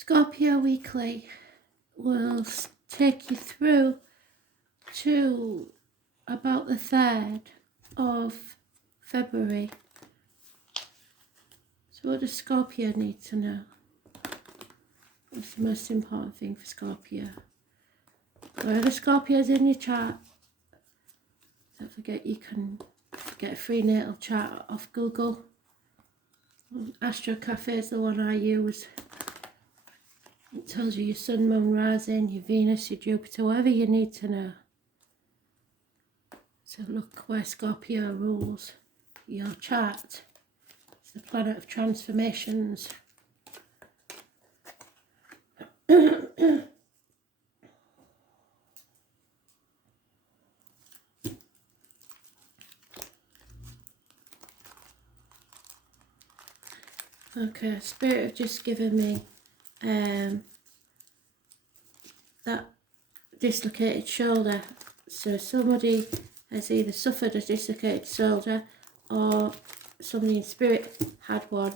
Scorpio Weekly will take you through to about the 3rd of February. So what does Scorpio need to know? What's the most important thing for Scorpio? Where are the Scorpios in your chart? Don't forget you can get a free natal chart off Google. Astro Cafe is the one I use. It tells you your sun, moon, rising, your Venus, your Jupiter, whatever you need to know. So look where Scorpio rules your chart. It's the planet of transformations. Okay, Spirit have just given me that dislocated shoulder. So somebody has either suffered a dislocated shoulder or somebody in spirit had one,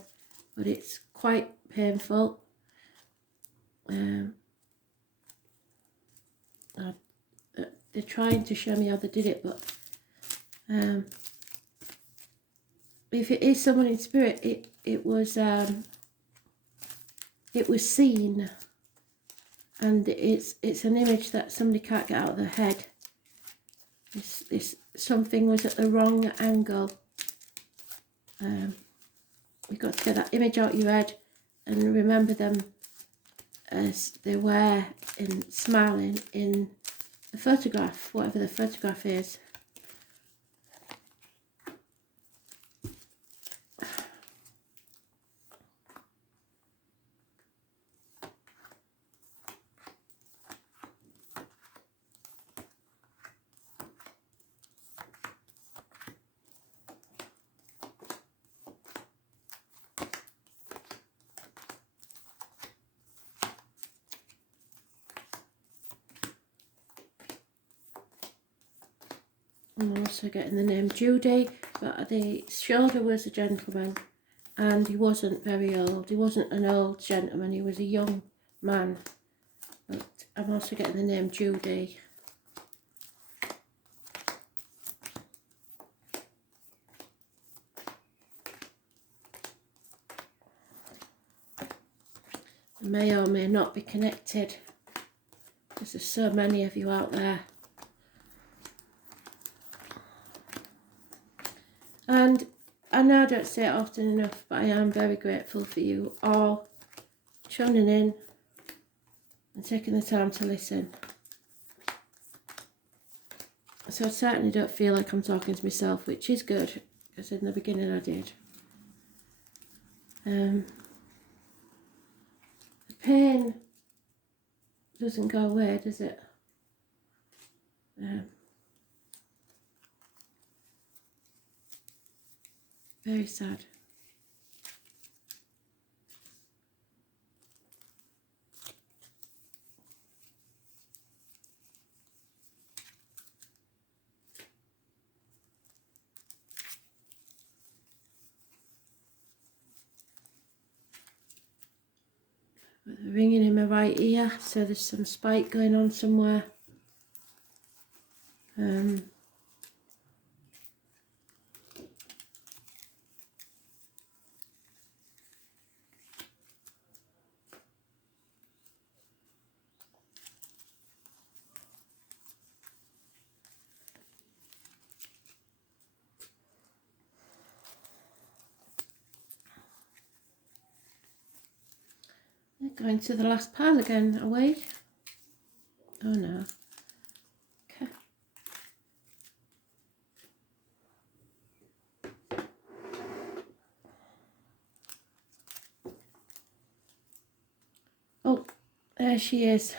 but it's quite painful. They're trying to show me how they did it, but if it is someone in spirit, it was seen, and it's an image that somebody can't get out of their head. This something was at the wrong angle. You've got to get that image out of your head and remember them as they were in smiling in the photograph, whatever the photograph is. I'm also getting the name Judy, but the shoulder was a gentleman, and he wasn't very old. He wasn't an old gentleman, he was a young man. But I'm also getting the name Judy. It may or may not be connected, because there's so many of you out there. And I know I don't say it often enough, but I am very grateful for you all tuning in and taking the time to listen. So I certainly don't feel like I'm talking to myself, which is good, because in the beginning I did. The pain doesn't go away, does it? Very sad. With the ringing in my right ear, so there's some spike going on somewhere. Going to the last pile again, are we? Oh no. Okay. Oh, there she is.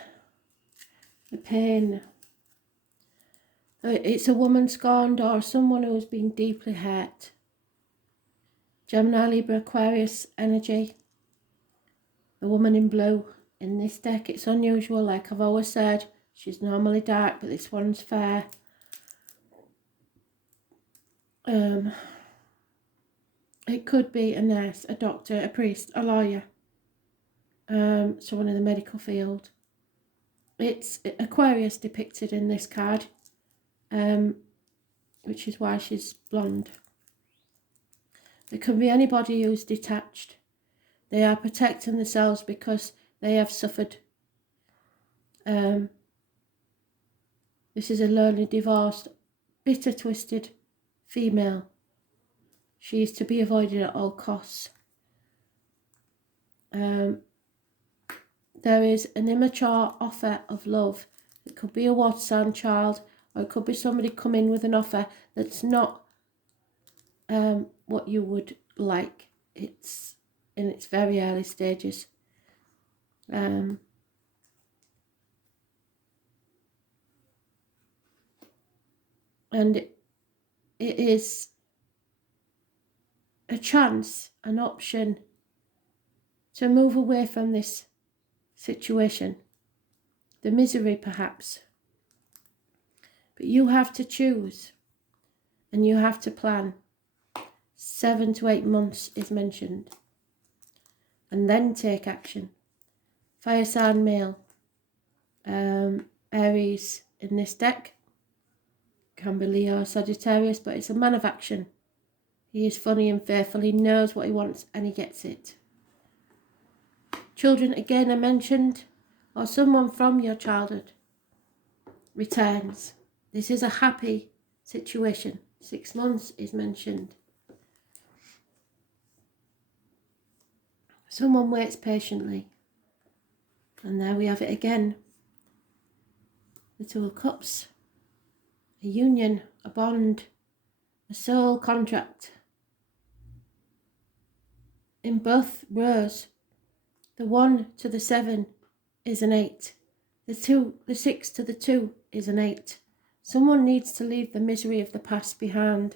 The pain. It's a woman scorned or someone who's been deeply hurt. Gemini, Libra, Aquarius energy. The woman in blue. In this deck, it's unusual, like I've always said. She's normally dark, but this one's fair. It could be a nurse, a doctor, a priest, a lawyer. someone in the medical field. It's Aquarius depicted in this card, which is why she's blonde. It can be anybody who's detached. They are protecting themselves because they have suffered. This is a lonely, divorced, bitter, twisted female. She is to be avoided at all costs. There is an immature offer of love. It could be a water sign child, or it could be somebody coming with an offer that's not what you would like. It's in its very early stages. And it is a chance, an option to move away from this situation, the misery perhaps. But you have to choose, and you have to plan. 7 to 8 months is mentioned, and then take action. Fire sign male, Aries in this deck, can be Leo or Sagittarius, but it's a man of action. He is funny and faithful. He knows what he wants and he gets it. Children again are mentioned, or someone from your childhood returns. This is a happy situation. 6 months is mentioned. Someone waits patiently. And there we have it again. The Two of Cups. A union, a bond, a soul contract. In both rows, the 1 to the 7 is an 8. The 6 to the 2 is an 8. Someone needs to leave the misery of the past behind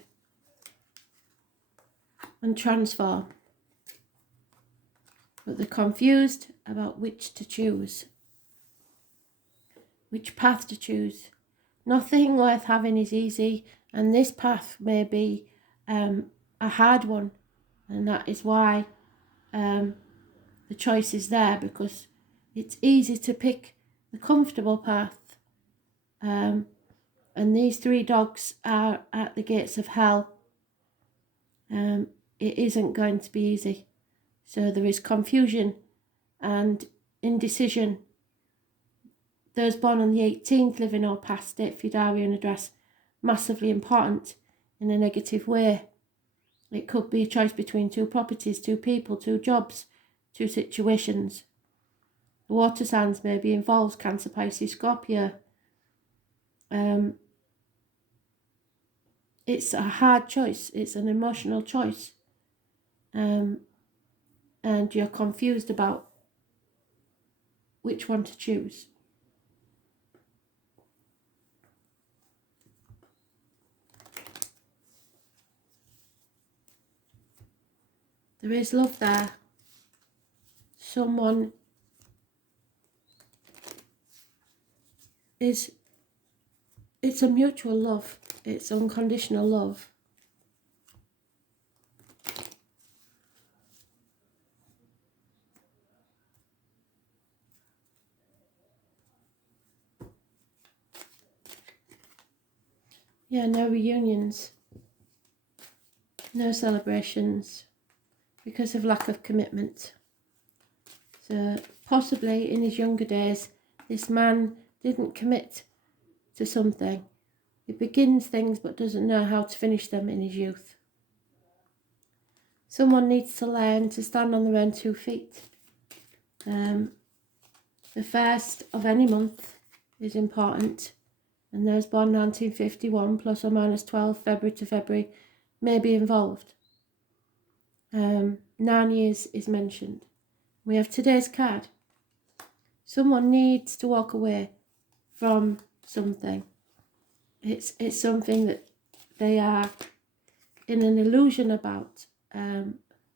and transform. But they're confused about which to choose, which path to choose. Nothing worth having is easy, and this path may be a hard one, and that is why the choice is there, because it's easy to pick the comfortable path, and these 3 dogs are at the gates of hell. It isn't going to be easy. So there is confusion and indecision. Those born on the 18th, living or past, date for your diary and address, massively important in a negative way. It could be a choice between 2 properties, 2 people, 2 jobs, 2 situations. The water signs may be involved, Cancer, Pisces, Scorpio. It's a hard choice. It's an emotional choice. And you're confused about which one to choose. There is love there. Someone it's a mutual love. It's unconditional love. Yeah, no reunions, no celebrations because of lack of commitment. So possibly in his younger days, this man didn't commit to something. He begins things but doesn't know how to finish them in his youth. Someone needs to learn to stand on their own 2 feet. The first of any month is important, and those born 1951 plus or minus 12 February to February may be involved. 9 years is mentioned. We have today's card. Someone needs to walk away from something. It's something that they are in an illusion about,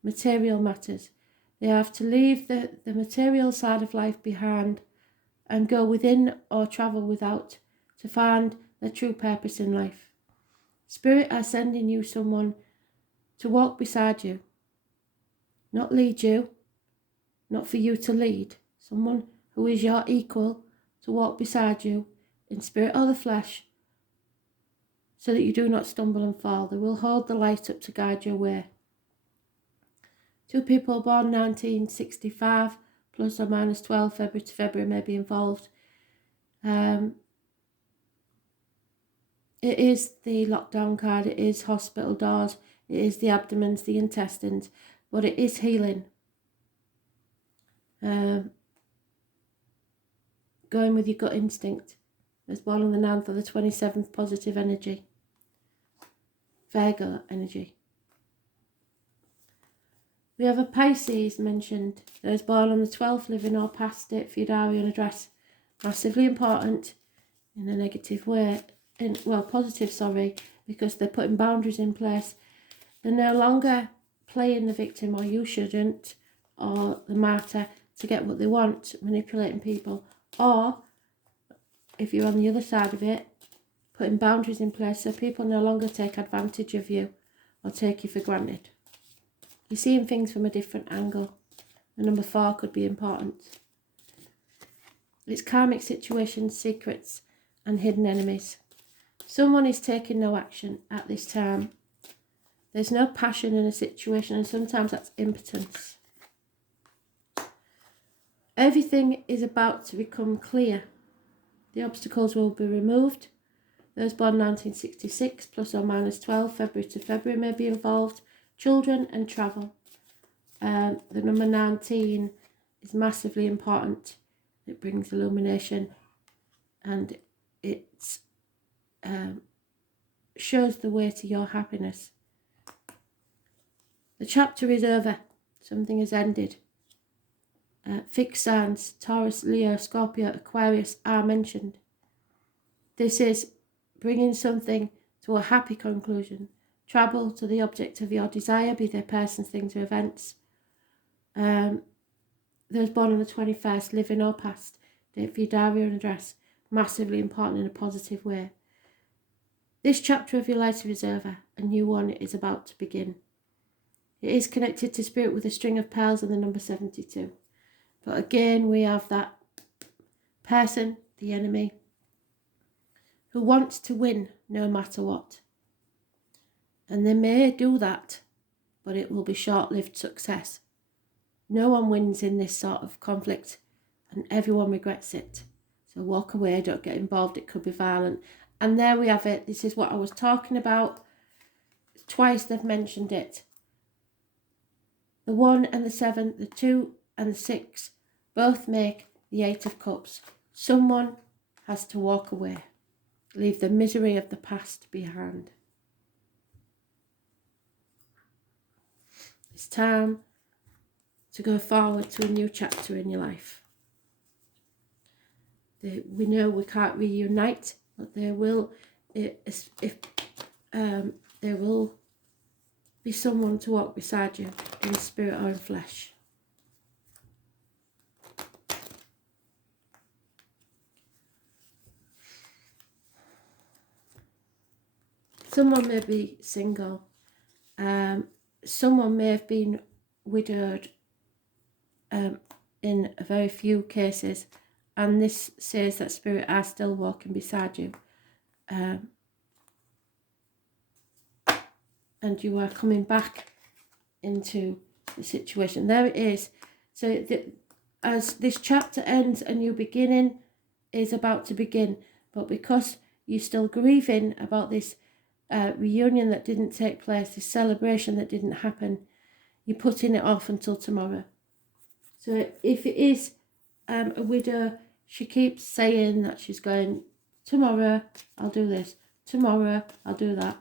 material matters. They have to leave the material side of life behind and go within or travel without to find their true purpose in life. Spirit are sending you someone to walk beside you, not lead you, not for you to lead. Someone who is your equal to walk beside you in spirit or the flesh, so that you do not stumble and fall. They will hold the light up to guide your way. 2 people born 1965 plus or minus 12 February to February may be involved. It is the lockdown card, it is hospital doors, it is the abdomens, the intestines, but it is healing. Going with your gut instinct. There's born on the 9th or the 27th, positive energy. Virgo energy. We have a Pisces mentioned. Those born on the 12th, living or past it for your diary and address. Massively important in a negative way. Positive, sorry, because they're putting boundaries in place. They're no longer playing the victim, or you shouldn't, or the martyr to get what they want, manipulating people. Or, if you're on the other side of it, putting boundaries in place so people no longer take advantage of you or take you for granted. You're seeing things from a different angle. The number 4 could be important. It's karmic situations, secrets, and hidden enemies. Someone is taking no action at this time. There's no passion in a situation, and sometimes that's impotence. Everything is about to become clear. The obstacles will be removed. Those born 1966 plus or minus 12 February to February may be involved. Children and travel. The number 19 is massively important. It brings illumination, and it shows the way to your happiness. The chapter is over. Something has ended. Fixed signs, Taurus, Leo, Scorpio, Aquarius are mentioned. This is bringing something to a happy conclusion. Travel to the object of your desire, be they persons, things, or events. Those born on the 21st, living or past, date for your diary and address, massively important in a positive way. This chapter of your life is over. A new one is about to begin. It is connected to spirit with a string of pearls and the number 72. But again, we have that person, the enemy, who wants to win no matter what. And they may do that, but it will be short-lived success. No one wins in this sort of conflict, and everyone regrets it. So walk away, don't get involved, it could be violent. And there we have it. This is what I was talking about. Twice they've mentioned it. The 1 and the 7, the 2 and the 6 both make the 8 of Cups. Someone has to walk away. Leave the misery of the past behind. It's time to go forward to a new chapter in your life. We know we can't reunite, but there will be someone to walk beside you in spirit or in flesh. Someone may be single. Someone may have been widowed in a very few cases, and this says that spirit are still walking beside you, and you are coming back into the situation. There it is. So as this chapter ends, a new beginning is about to begin, but because you're still grieving about this reunion that didn't take place, this celebration that didn't happen, you're putting it off until tomorrow. So if it is a widow, she keeps saying that she's going, tomorrow I'll do this, tomorrow I'll do that.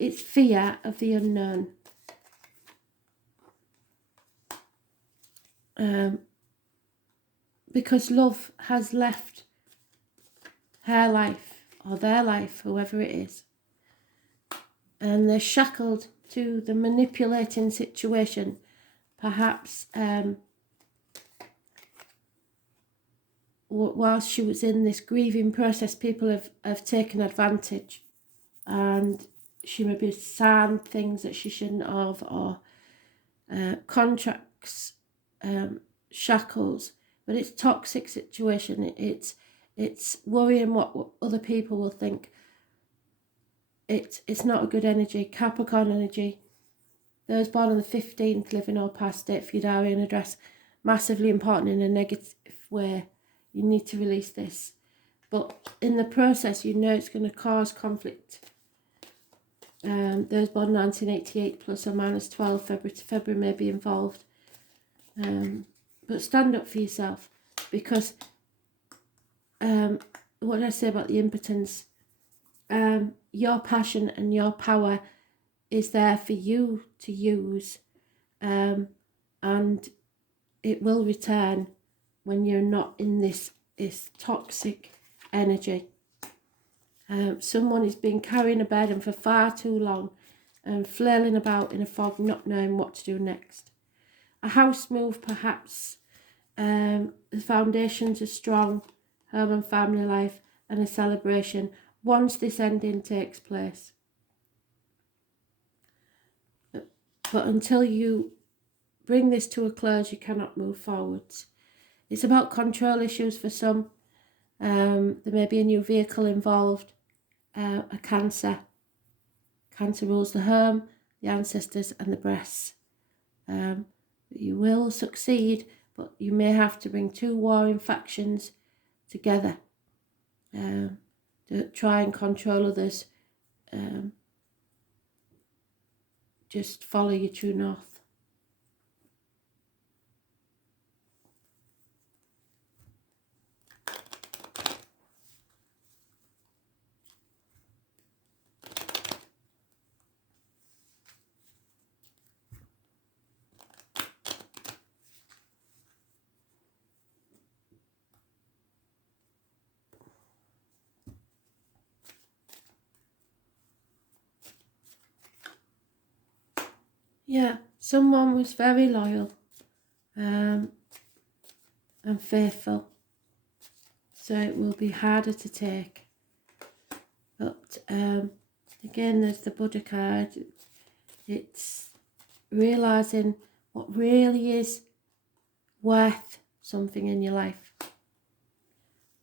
It's fear of the unknown. Because love has left her life, or their life, whoever it is. And they're shackled to the manipulating situation. Perhaps whilst she was in this grieving process, people have taken advantage, and she maybe signed things that she shouldn't have, or contracts shackles, but it's toxic situation. It's worrying what other people will think. It's not a good energy. Capricorn energy. Those born on the 15th, living or past, date for your diary and address. Massively important in a negative way. You need to release this. But in the process, you know it's going to cause conflict. Those born 1988 plus or minus 12 February to February may be involved. But stand up for yourself, because what did I say about the impotence? Your passion and your power is there for you to use, and it will return when you're not in this toxic energy. Someone has been carrying a burden for far too long and flailing about in a fog, not knowing what to do next. A house move, perhaps. The foundations are strong, home and family life, and a celebration once this ending takes place. But until you bring this to a close, you cannot move forwards. It's about control issues for some. There may be a new vehicle involved, a cancer. Cancer rules the home, the ancestors and the breasts. You will succeed, but you may have to bring two warring factions together to try and control others. Just follow your true north. Yeah, someone was very loyal and faithful, so it will be harder to take. But again, there's the Buddha card. It's realising what really is worth something in your life.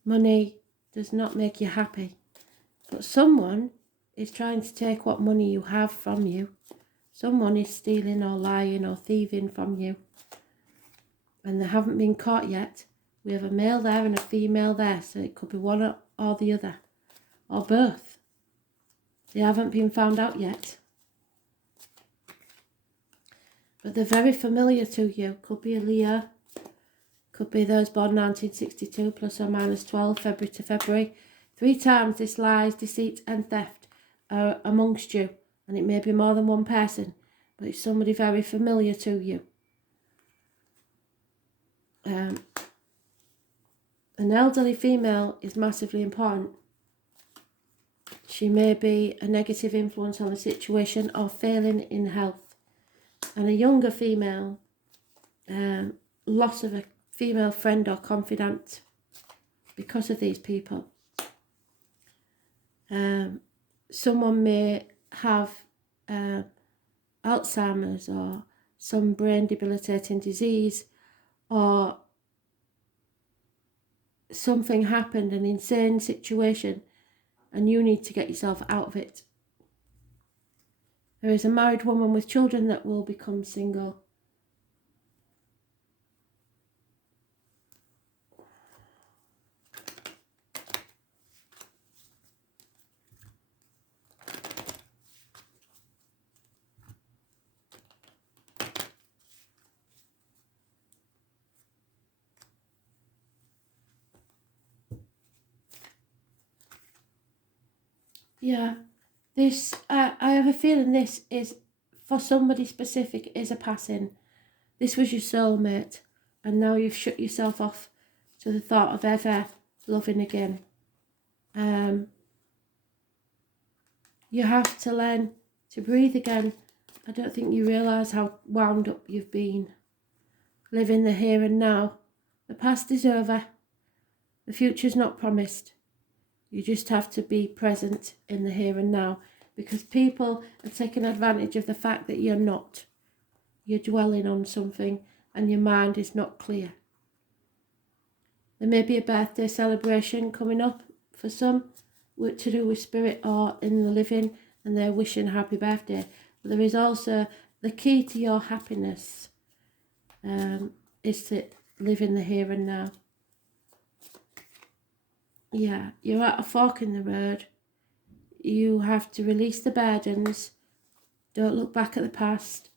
Money does not make you happy, but someone is trying to take what money you have from you. Someone is stealing or lying or thieving from you, and they haven't been caught yet. We have a male there and a female there, so it could be one or the other, or both. They haven't been found out yet, but they're very familiar to you. Could be a Leo, could be those born 1962 plus or minus 12 February to February. 3 times this lies, deceit and theft are amongst you. And it may be more than one person, but it's somebody very familiar to you. An elderly female is massively important. She may be a negative influence on the situation or failing in health. And a younger female, loss of a female friend or confidant because of these people. Someone may have Alzheimer's or some brain debilitating disease, or something happened, an insane situation, and you need to get yourself out of it. There is a married woman with children that will become single. Yeah, this, I have a feeling this is, for somebody specific, is a passing. This was your soulmate, and now you've shut yourself off to the thought of ever loving again. You have to learn to breathe again. I don't think you realise how wound up you've been. Live in the here and now. The past is over. The future's not promised. You just have to be present in the here and now, because people are taking advantage of the fact that you're not. You're dwelling on something and your mind is not clear. There may be a birthday celebration coming up for some, to do with spirit or in the living, and they're wishing happy birthday. But there is also the key to your happiness is to live in the here and now. Yeah, you're at a fork in the road. You have to release the burdens. Don't look back at the past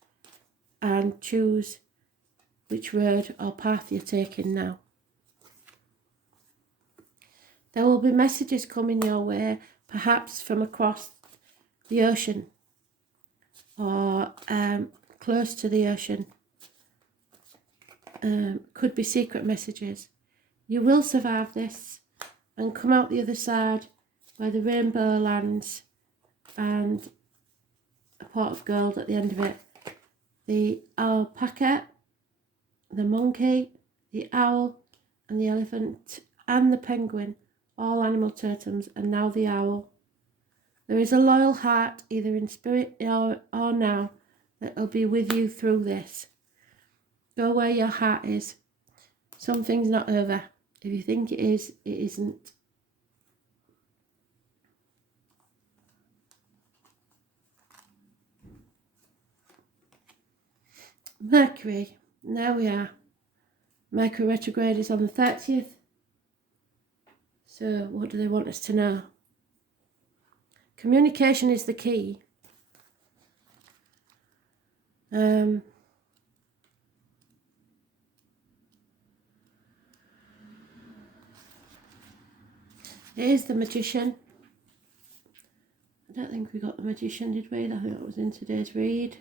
and choose which road or path you're taking now. There will be messages coming your way, perhaps from across the ocean or close to the ocean. Could be secret messages. You will survive this and come out the other side where the rainbow lands and a pot of gold at the end of it. The alpaca, the monkey, the owl and the elephant and the penguin, all animal totems, and now the owl. There is a loyal heart, either in spirit or now, that will be with you through this. Go where your heart is. Something's not over. If you think it is, it isn't. Mercury, there we are. Mercury retrograde is on the 30th. So what do they want us to know? Communication is the key. Here's the Magician. I don't think we got the Magician, did we? I think that was in today's read.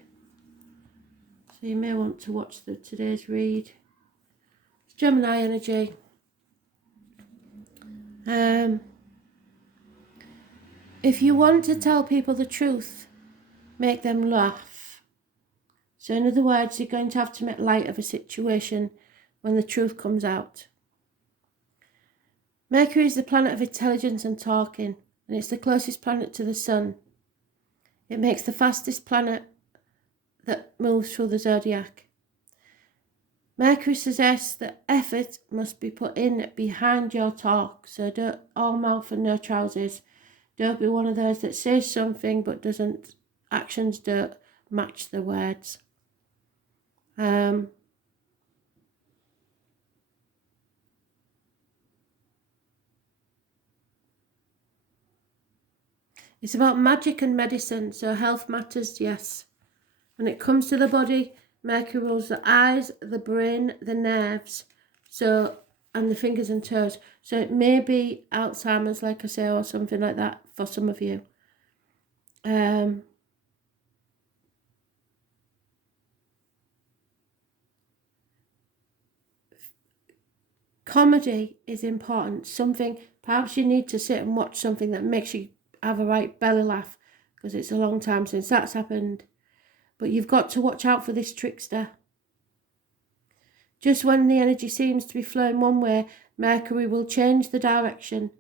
So you may want to watch today's read. It's Gemini energy. If you want to tell people the truth, make them laugh. So in other words, you're going to have to make light of a situation when the truth comes out. Mercury is the planet of intelligence and talking, and it's the closest planet to the sun. It makes the fastest planet that moves through the zodiac. Mercury suggests that effort must be put in behind your talk, so don't all mouth and no trousers. Don't be one of those that says something but actions don't match the words. It's about magic and medicine, so health matters, yes. When it comes to the body, Mercury rules the eyes, the brain, the nerves, and the fingers and toes. So it may be Alzheimer's, like I say, or something like that for some of you. Comedy is important. Perhaps you need to sit and watch something that makes you have a right belly laugh, because it's a long time since that's happened. But you've got to watch out for this trickster. Just when the energy seems to be flowing one way, Mercury will change the direction,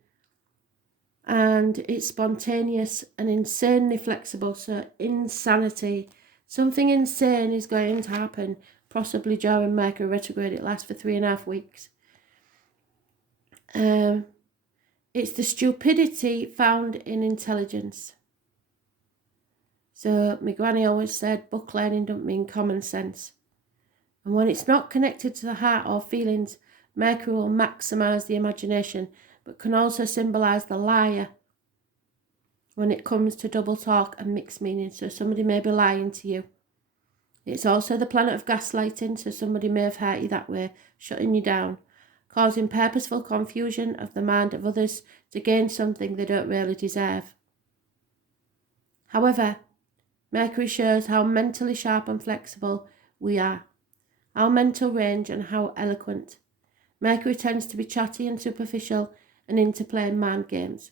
and it's spontaneous and insanely flexible. So insanity, something insane is going to happen, possibly during Mercury retrograde. It lasts for 3.5 weeks. It's the stupidity found in intelligence. So my granny always said, book learning don't mean common sense. And when it's not connected to the heart or feelings, Mercury will maximise the imagination, but can also symbolise the liar when it comes to double talk and mixed meaning. So somebody may be lying to you. It's also the planet of gaslighting, so somebody may have hurt you that way, shutting you down, causing purposeful confusion of the mind of others to gain something they don't really deserve. However, Mercury shows how mentally sharp and flexible we are, our mental range and how eloquent. Mercury tends to be chatty and superficial and into playing mind games,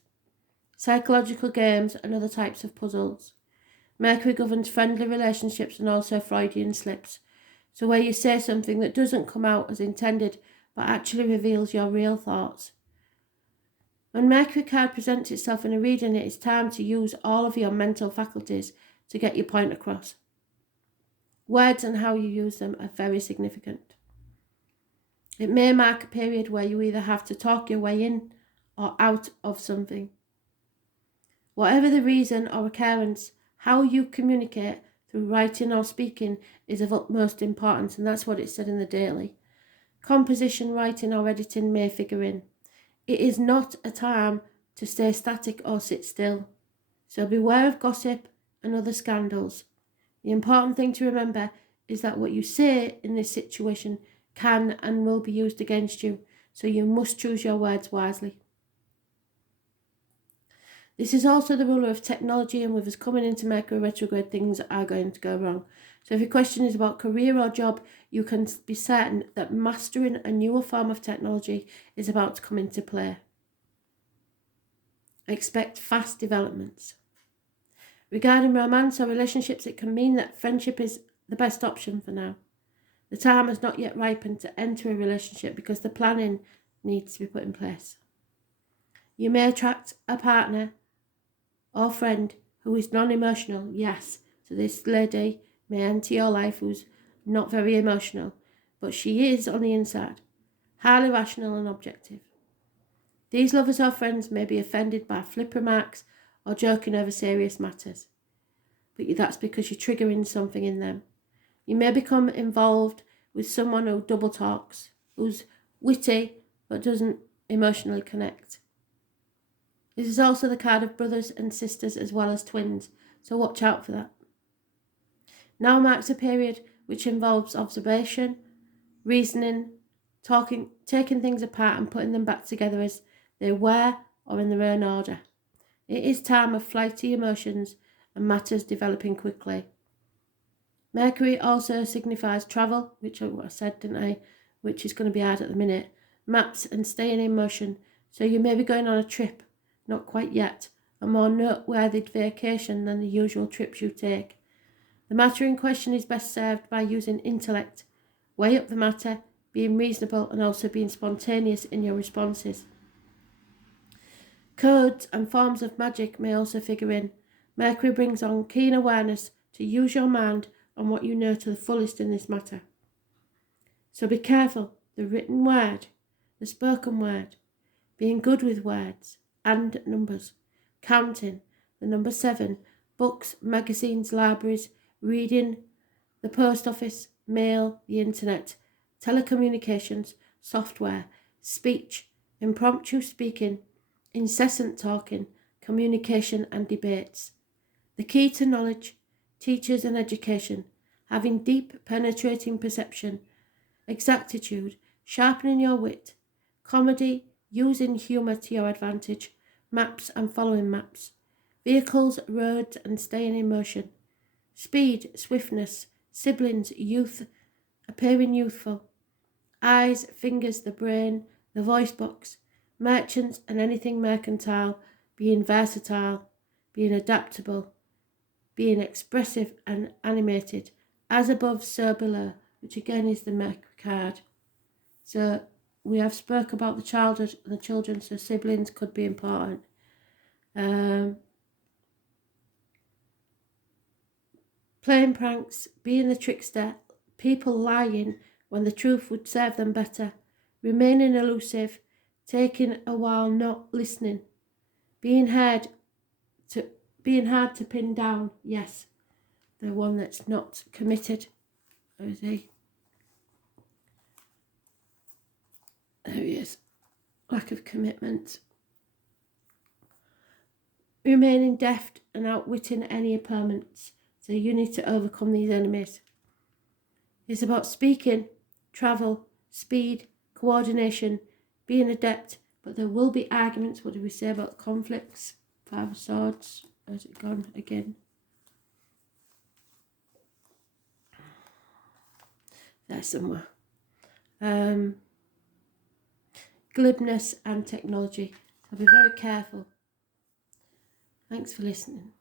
psychological games and other types of puzzles. Mercury governs friendly relationships and also Freudian slips, so where you say something that doesn't come out as intended but actually reveals your real thoughts. When Mercury card presents itself in a reading, it is time to use all of your mental faculties to get your point across. Words and how you use them are very significant. It may mark a period where you either have to talk your way in or out of something. Whatever the reason or occurrence, how you communicate through writing or speaking is of utmost importance, and that's what it said in the daily. Composition, writing or editing may figure in. It is not a time to stay static or sit still, so beware of gossip and other scandals. The important thing to remember is that what you say in this situation can and will be used against you, so you must choose your words wisely. This is also the ruler of technology, and with us coming into Mercury retrograde, things are going to go wrong. So if your question is about career or job, you can be certain that mastering a newer form of technology is about to come into play. Expect fast developments. Regarding romance or relationships, it can mean that friendship is the best option for now. The time has not yet ripened to enter a relationship because the planning needs to be put in place. You may attract a partner or friend who is non-emotional, yes. So this lady may enter your life who's not very emotional, but she is on the inside, highly rational and objective. These lovers or friends may be offended by flip remarks or joking over serious matters, but that's because you're triggering something in them. You may become involved with someone who double talks, who's witty but doesn't emotionally connect. This is also the card of brothers and sisters as well as twins, so watch out for that. Now marks a period which involves observation, reasoning, talking, taking things apart and putting them back together as they were or in their own order. It is time of flighty emotions and matters developing quickly. Mercury also signifies travel, which I said, didn't I? Which is going to be hard at the minute. Maps and staying in motion, so you may be going on a trip. Not quite yet, a more noteworthy vacation than the usual trips you take. The matter in question is best served by using intellect. Weigh up the matter, being reasonable and also being spontaneous in your responses. Codes and forms of magic may also figure in. Mercury brings on keen awareness to use your mind on what you know to the fullest in this matter. So be careful, the written word, the spoken word, being good with words and numbers, counting, the number 7, books, magazines, libraries, reading, the post office, mail, the internet, telecommunications, software, speech, impromptu speaking, incessant talking, communication and debates. The key to knowledge, teachers and education, having deep penetrating perception, exactitude, sharpening your wit, comedy, using humour to your advantage, maps and following maps, vehicles, roads and staying in motion, speed, swiftness, siblings, youth, appearing youthful, eyes, fingers, the brain, the voice box, merchants and anything mercantile, being versatile, being adaptable, being expressive and animated, as above, so below, which again is the Mercury card. So we have spoke about the childhood and the children, so siblings could be important. Playing pranks, being the trickster, people lying when the truth would serve them better, remaining elusive, taking a while not listening, being hard to pin down, yes, the one that's not committed. Where is he? There he is. Lack of commitment. Remaining deft and outwitting any opponents. So you need to overcome these enemies. It's about speaking, travel, speed, coordination, being adept, but there will be arguments. What do we say about conflicts? 5 of Swords. Where's it gone again? There somewhere. Glibness and technology. So be very careful. Thanks for listening.